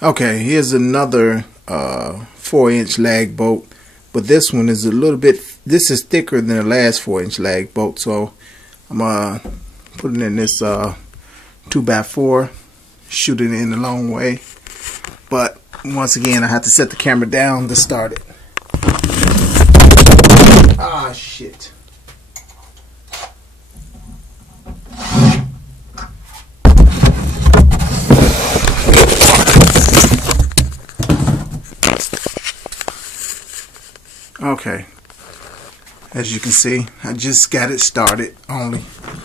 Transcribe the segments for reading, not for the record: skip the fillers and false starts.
Okay, here's another 4-inch lag bolt, but this one is a little bit, this is thicker than the last 4-inch lag bolt, so I'm put it in this 2x4, shoot it in a long way. But once again, I have to set the camera down to start it. Ah, shit. Okay, as you can see, I just got it started only,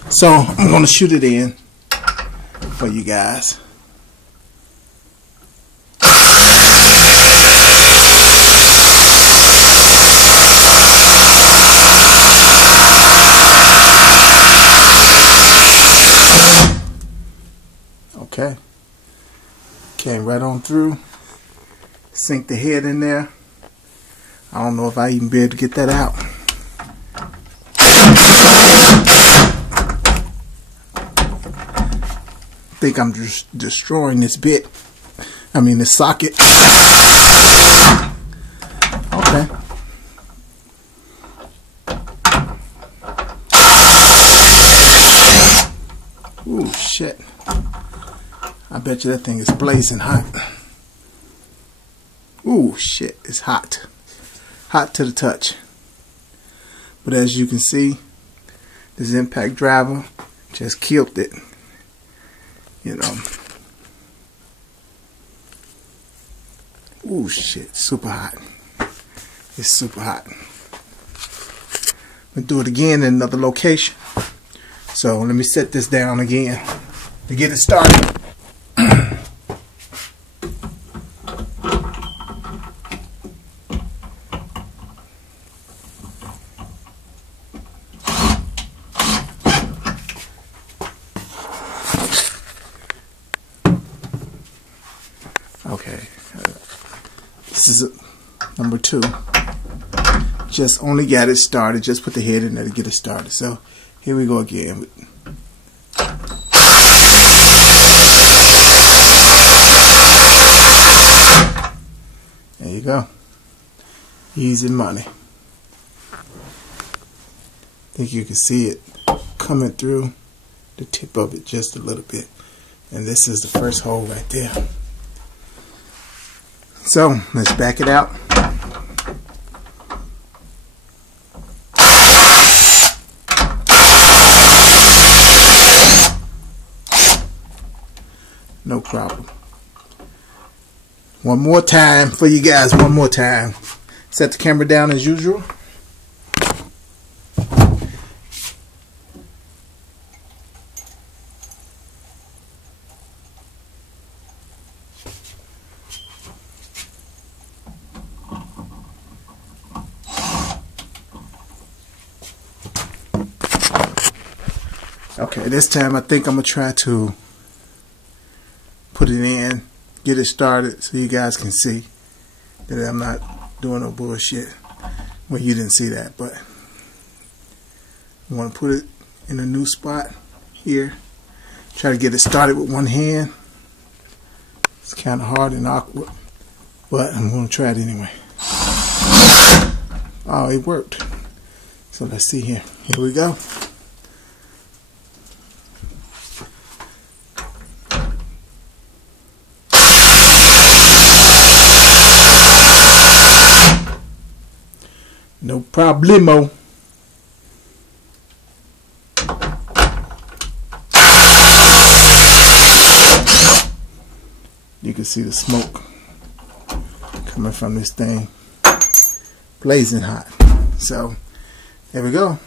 so I'm gonna shoot it in for you guys. Okay, came right on through, sink the head in there. I don't know if I even be able to get that out. I think I'm just destroying this bit. I mean this socket. Okay. Ooh, shit. I bet you that thing is blazing hot. Ooh, shit, it's hot. Hot to the touch. But as you can see, this impact driver just killed it. You know. Ooh, shit, super hot. It's super hot. We'll do it again in another location. So let me set this down again to get it started. Okay, this is number 2. Just only got it started. Just put the head in there to get it started. So here we go again. There you go. Easy money. I think you can see it coming through the tip of it just a little bit. And this is the first hole right there. So let's back it out. No problem. One more time for you guys, one more time. Set the camera down as usual. Okay, this time I think I'm going to try to put it in, get it started so you guys can see that I'm not doing no bullshit. Well, you didn't see that, but I want to put it in a new spot here. Try to get it started with one hand. It's kind of hard and awkward, but I'm going to try it anyway. Oh, it worked. So let's see here. Here we go. No problemo. You can see the smoke coming from this thing. Blazing hot. So, there we go.